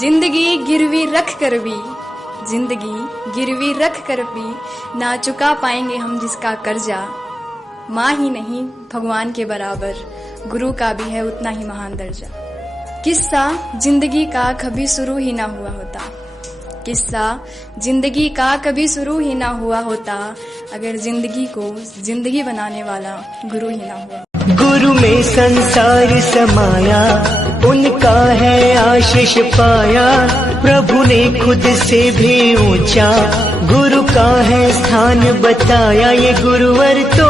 ज़िंदगी गिरवी रख कर भी, ज़िंदगी गिरवी रख कर भी ना चुका पाएँगे हम जिसका कर्जा। माँ ही नहीं, भगवान के बराबर, गुरु का भी है उतना ही महान दर्जा। किस्सा ज़िंदगी का कभी शुरू ही ना हुआ होता। किस्सा ज़िंदगी का कभी शुरू ही ना हुआ होता, अगर ज़िंदगी को ज़िंदगी बनाने वाला गुरु ही ना हुआ। गुरु में संसार समाया उनका है आशीष पाया। प्रभु ने खुद से भी ऊँचा। गुरु का है स्थान बताया। ये गुरुवर तो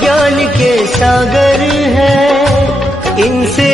ज्ञान के सागर है। इनसे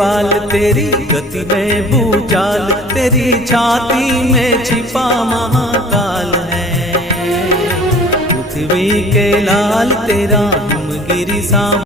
में ज्वाल तेरी गति में भूचाल तेरी छाती में छिपा महाकाल है। पृथ्वी के लाल तेरा हिमगिरी सा